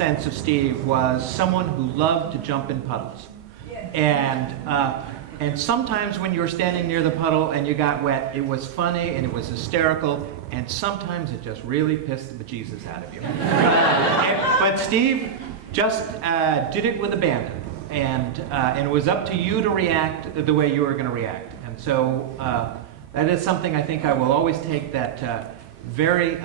sense of Steve was someone who loved to jump in puddles. And sometimes when you were standing near the puddle and you got wet, it was funny and it was hysterical, and sometimes it just really pissed the bejesus out of you. But Steve just did it with abandon, and it was up to you to react the way you were going to react. And so that is something I think I will always take, that very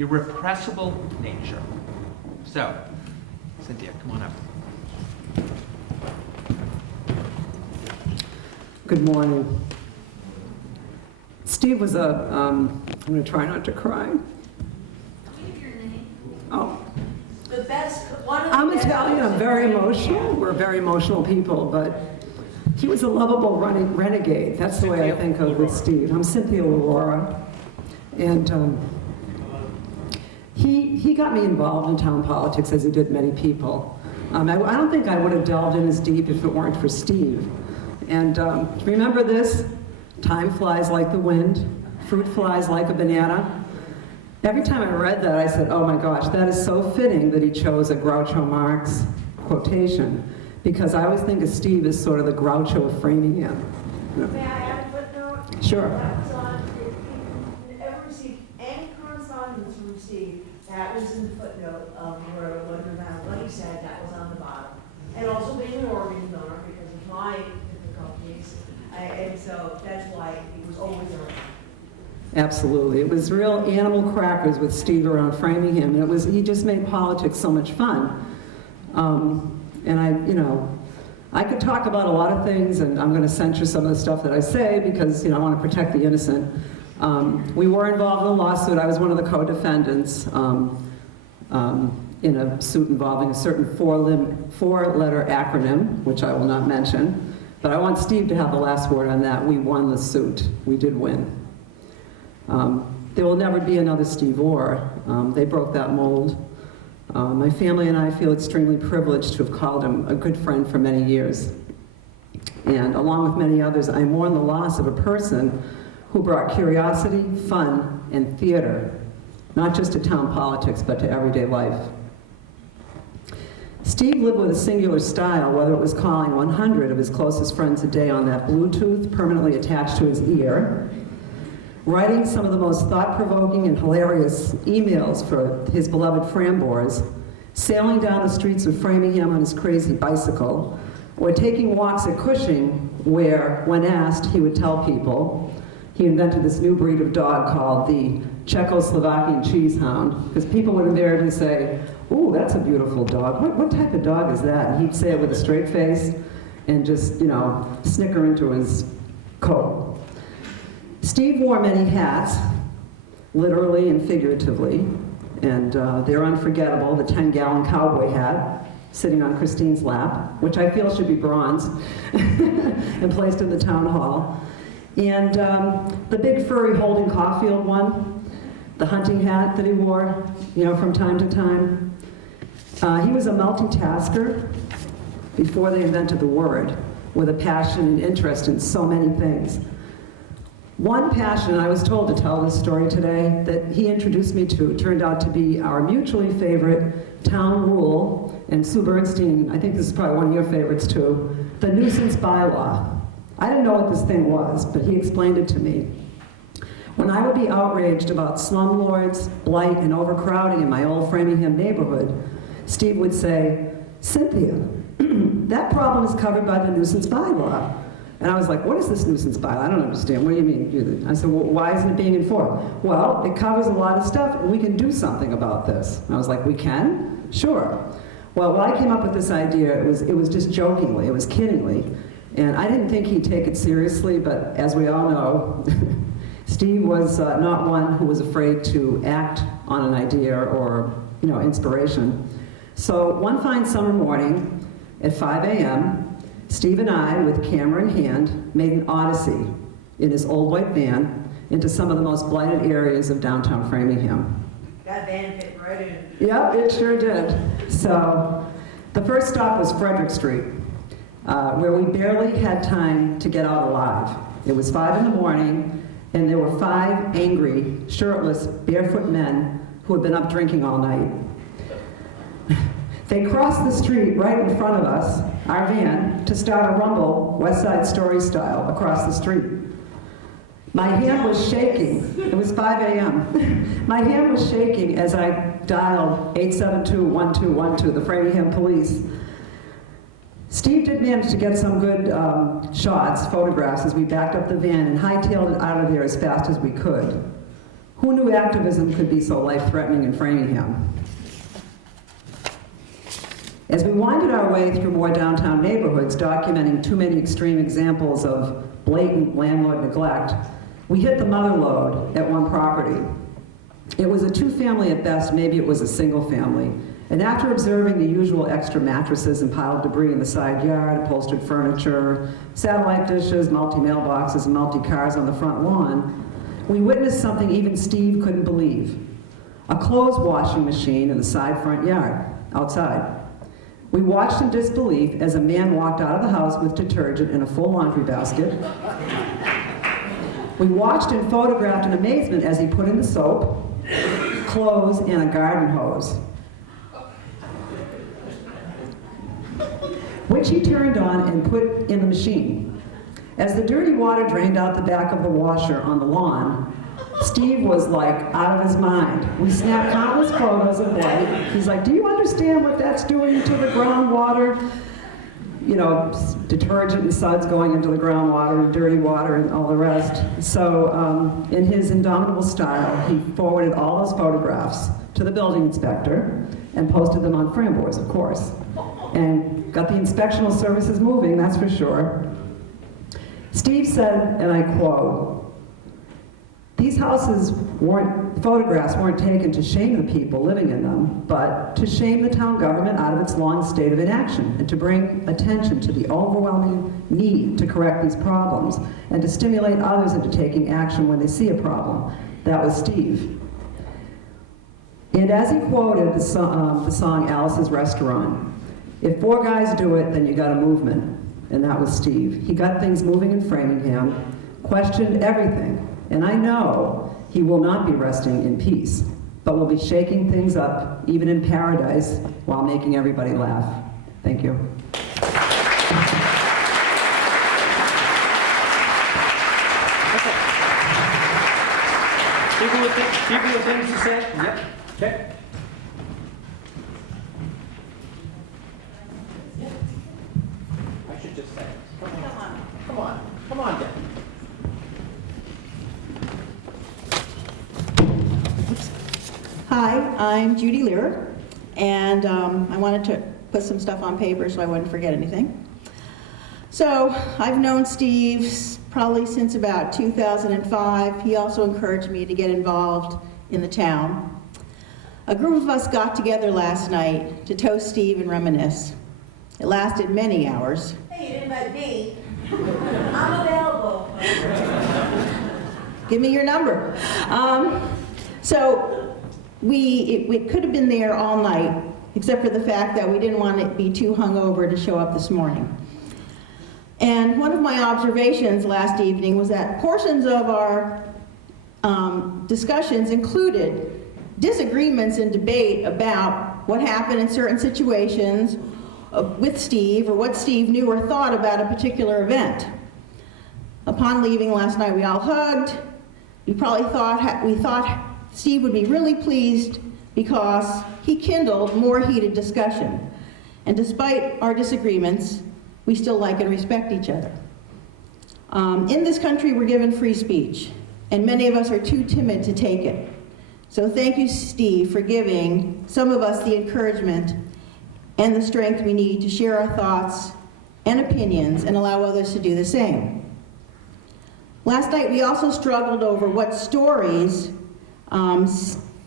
irrepressible nature. So, Cynthia, come on up. Good morning. Steve was I'm going to try not to cry. Give your name. Oh. The best, one of the I'm best Italian, I'm very emotional. We're very emotional people, but he was a lovable renegade. That's the way I think of with Steve. I'm Cynthia Aurora. And he got me involved in town politics, as he did many people. I don't think I would have delved in as deep if it weren't for Steve. And remember this, time flies like the wind, fruit flies like a banana. Every time I read that, I said, oh my gosh, that is so fitting that he chose a Groucho Marx quotation, because I always think of Steve as sort of the Groucho of Framingham. You know. May I add a footnote? Sure. That was on, if you ever received any correspondence from Steve, that was in the footnote where it wasn't about what he said, that was on the bottom. And also being an organ donor because of my difficulties, and so that's why he was always around. Absolutely. It was real animal crackers with Steve around Framingham, and he just made politics so much fun. And I could talk about a lot of things, and I'm going to censor some of the stuff that I say because, I want to protect the innocent. We were involved in a lawsuit. I was one of the co-defendants in a suit involving a certain four-letter acronym, which I will not mention. But I want Steve to have the last word on that. We won the suit. We did win. There will never be another Steve Orr. They broke that mold. My family and I feel extremely privileged to have called him a good friend for many years. And along with many others, I mourn the loss of a person who brought curiosity, fun, and theater, not just to town politics, but to everyday life. Steve lived with a singular style, whether it was calling 100 of his closest friends a day on that Bluetooth permanently attached to his ear, writing some of the most thought-provoking and hilarious emails for his beloved Framboars, sailing down the streets of Framingham on his crazy bicycle, or taking walks at Cushing, where, when asked, he would tell people he invented this new breed of dog called the Czechoslovakian Cheesehound, because people would invariably say, ooh, that's a beautiful dog. What type of dog is that? And he'd say it with a straight face and just, snicker into his coat. Steve wore many hats, literally and figuratively, and they're unforgettable. The 10-gallon cowboy hat sitting on Christine's lap, which I feel should be bronze and placed in the town hall. And the big furry Holden Caulfield one, the hunting hat that he wore, from time to time. He was a multitasker before they invented the word, with a passion and interest in so many things. One passion, I was told to tell this story today, that he introduced me to turned out to be our mutually favorite town rule, and Sue Bernstein, I think this is probably one of your favorites too, the nuisance bylaw. I didn't know what this thing was, but he explained it to me. When I would be outraged about slumlords, blight, and overcrowding in my old Framingham neighborhood, Steve would say, Cynthia, that problem is covered by the nuisance bylaw. And I was like, what is this nuisance bylaw? I don't understand. What do you mean? I said, well, why isn't it being enforced? Well, it covers a lot of stuff, and we can do something about this. And I was like, we can? Sure. Well, when I came up with this idea, it was just jokingly, it was kiddingly. And I didn't think he'd take it seriously, but as we all know, Steve was not one who was afraid to act on an idea or, inspiration. So one fine summer morning at 5 a.m., Steve and I, with camera in hand, made an odyssey in his old white van into some of the most blighted areas of downtown Framingham. That van fit right in. Yep, it sure did. So the first stop was Frederick Street, where we barely had time to get out alive. It was 5 in the morning, and there were 5 angry, shirtless, barefoot men who had been up drinking all night. They crossed the street right in front of us, our van, to start a rumble, West Side Story style, across the street. My hand was shaking. It was 5 a.m. My hand was shaking as I dialed 872-1212, the Framingham police. Steve did manage to get some good shots, photographs, as we backed up the van and hightailed it out of there as fast as we could. Who knew activism could be so life-threatening in Framingham? As we winded our way through more downtown neighborhoods, documenting too many extreme examples of blatant landlord neglect, we hit the mother lode at one property. It was a two-family at best, maybe it was a single family. And after observing the usual extra mattresses and piled debris in the side yard, upholstered furniture, satellite dishes, multi-mailboxes, and multi-cars on the front lawn, we witnessed something even Steve couldn't believe. A clothes washing machine in the side front yard, outside. We watched in disbelief as a man walked out of the house with detergent in a full laundry basket. We watched and photographed in amazement as he put in the soap, clothes, and a garden hose, which he turned on and put in the machine. As the dirty water drained out the back of the washer on the lawn, Steve was like out of his mind. We snapped countless photos of white. He's like, do you understand what that's doing to the groundwater? You know, detergent and suds going into the groundwater and dirty water and all the rest. So in his indomitable style, he forwarded all those photographs to the building inspector and posted them on Framboys, of course. And got the inspectional services moving, that's for sure. Steve said, and I quote, "These photographs weren't taken to shame the people living in them, but to shame the town government out of its long state of inaction and to bring attention to the overwhelming need to correct these problems and to stimulate others into taking action when they see a problem." That was Steve. And as he quoted the song Alice's Restaurant, "If four guys do it, then you got a movement." And that was Steve. He got things moving in Framingham, questioned everything. And I know he will not be resting in peace, but will be shaking things up, even in paradise, while making everybody laugh. Thank you. People with things to say? Yep. Okay. I should just say it. Come on, Deb. Hi, I'm Judy Lear, and I wanted to put some stuff on paper so I wouldn't forget anything. So I've known Steve probably since about 2005. He also encouraged me to get involved in the town. A group of us got together last night to toast Steve and reminisce. It lasted many hours. Hey, you didn't invite me. I'm available. Give me your number. We could have been there all night, except for the fact that we didn't want to be too hungover to show up this morning. And one of my observations last evening was that portions of our discussions included disagreements and debate about what happened in certain situations with Steve, or what Steve knew or thought about a particular event. Upon leaving last night, we all hugged. We thought Steve would be really pleased because he kindled more heated discussion. And despite our disagreements, we still like and respect each other. In this country, we're given free speech, and many of us are too timid to take it. So thank you, Steve, for giving some of us the encouragement and the strength we need to share our thoughts and opinions and allow others to do the same. Last night, we also struggled over what stories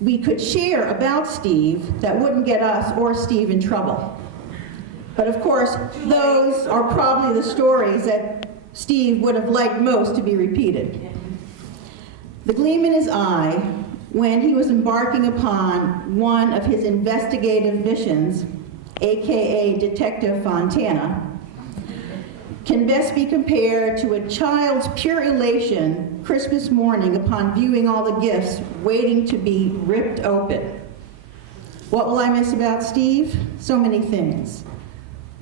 we could share about Steve that wouldn't get us or Steve in trouble. But of course, those are probably the stories that Steve would have liked most to be repeated. The gleam in his eye when he was embarking upon one of his investigative missions, aka Detective Fontana, can best be compared to a child's pure elation Christmas morning upon viewing all the gifts waiting to be ripped open. What will I miss about Steve? So many things.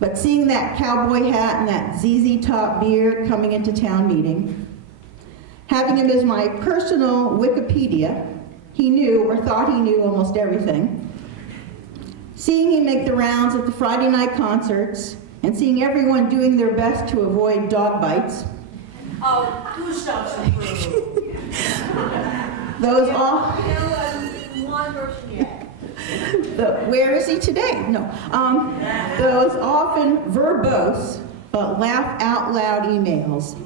But seeing that cowboy hat and that ZZ Top beard coming into town meeting, having him as my personal Wikipedia, he knew or thought he knew almost everything. Seeing him make the rounds at the Friday night concerts and seeing everyone doing their best to avoid dog bites. Oh, two stuff's improved. Those all. One person yet. Where is he today? No. Those often verbose but laugh out loud emails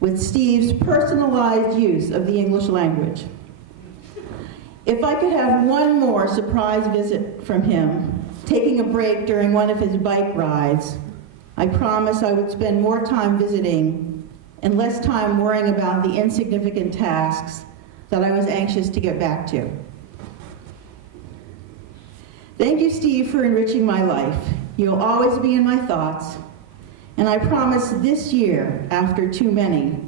with Steve's personalized use of the English language. If I could have one more surprise visit from him, taking a break during one of his bike rides, I promise I would spend more time visiting and less time worrying about the insignificant tasks that I was anxious to get back to. Thank you, Steve, for enriching my life. You'll always be in my thoughts, and I promise this year, after too many,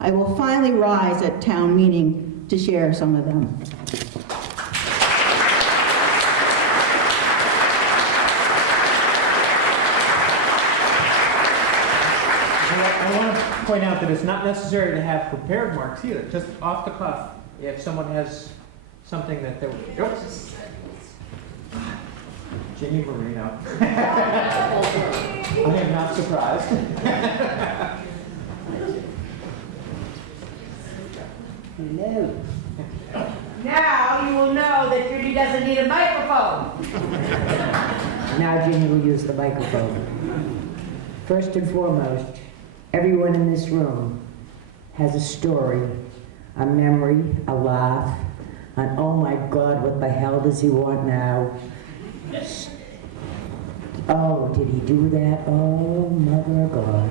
I will finally rise at town meeting to share some of them. I want to point out that it's not necessary to have prepared marks either, just off the cuff. If someone has something that they would. Yep. Ginny Marino. I am not surprised. Hello. Now you will know that Judy doesn't need a microphone. Now Ginny will use the microphone. First and foremost, everyone in this room has a story, a memory, a laugh, an oh my God, what the hell does he want now? Oh, did he do that? Oh, Mother of God.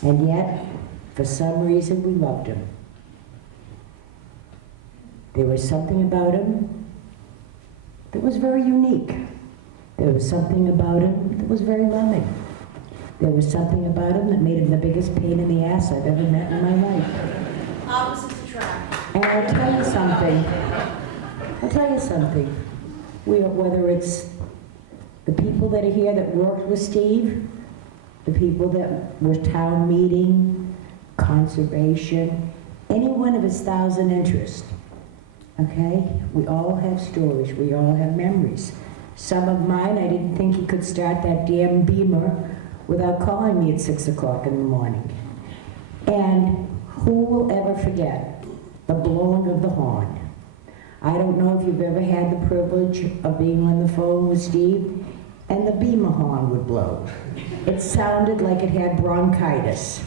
And yet, for some reason, we loved him. There was something about him that was very unique. There was something about him that was very loving. There was something about him that made him the biggest pain in the ass I've ever met in my life. Opposites attract. And I'll tell you something. Whether it's the people that are here that worked with Steve, the people that were town meeting, conservation, any one of his 1,000 interests, okay? We all have stories, we all have memories. Some of mine, I didn't think he could start that damn Beamer without calling me at 6 o'clock in the morning. And who will ever forget the blowing of the horn? I don't know if you've ever had the privilege of being on the phone with Steve, and the Beamer horn would blow. It sounded like it had bronchitis.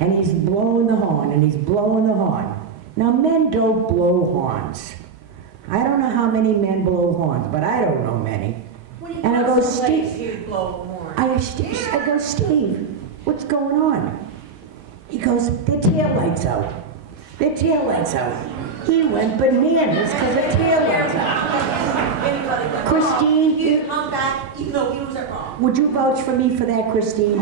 And he's blowing the horn, and he's blowing the horn. Now, men don't blow horns. I don't know how many men blow horns, but I don't know many. And I go, Steve, I go, Steve, what's going on? He goes, their tail lights out. Their tail lights out. He went bananas because their tail lights out. Christine, You come back even though he was at wrong. would you vouch for me for that, Christine?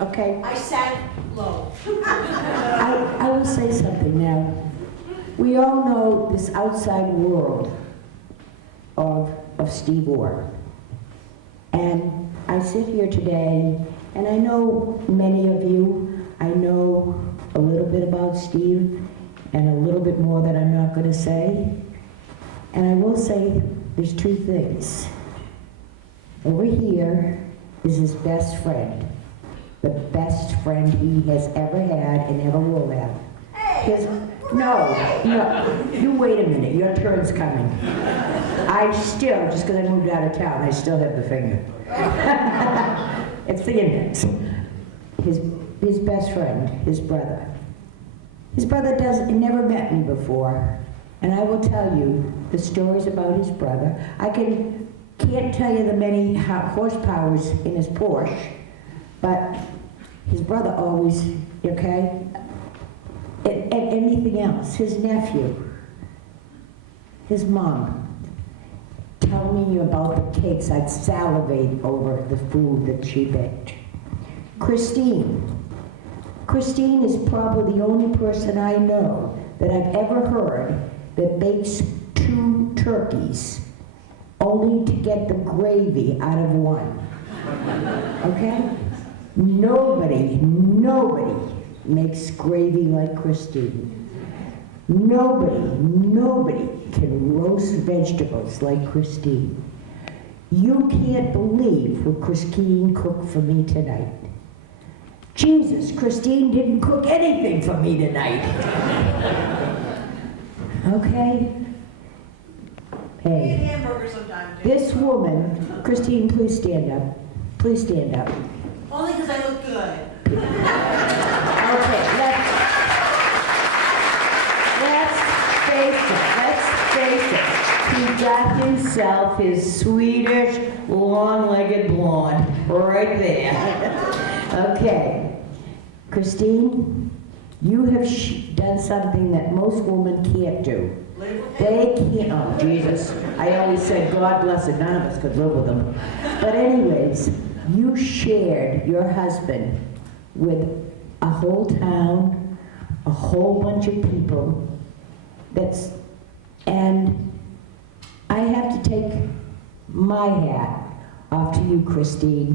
Okay. I sat low. I will say something now. We all know this outside world of Steve Orr. And I sit here today, and I know many of you, I know a little bit about Steve, and a little bit more that I'm not going to say. And I will say there's two things. Over here is his best friend, the best friend he has ever had and ever will have. No, you wait a minute, your turn's coming. I still, just because I moved out of town, I still have the finger. It's the index. His best friend, his brother. His brother never met me before, and I will tell you the stories about his brother. I can't tell you the many horsepowers in his Porsche, but his brother always, okay? And anything else, his nephew, his mom, tell me about the cakes. I'd salivate over the food that she baked. Christine is probably the only person I know that I've ever heard that bakes two turkeys only to get the gravy out of one. Okay? Nobody makes gravy like Christine. Nobody can roast vegetables like Christine. You can't believe what Christine cooked for me tonight. Jesus, Christine didn't cook anything for me tonight. Okay? We eat Hey, hamburgers sometimes, too. this woman, Christine, please stand up. Please stand up. Only because I look good. Okay, let's face it. He got himself his Swedish long-legged blonde right there. Okay, Christine, you have done something that most women can't do. Live with They can't, oh Jesus, I always said God bless it, none of us could live with them. But anyways, you shared your husband with a whole town, a whole bunch of people, and I have to take my hat off to you, Christine.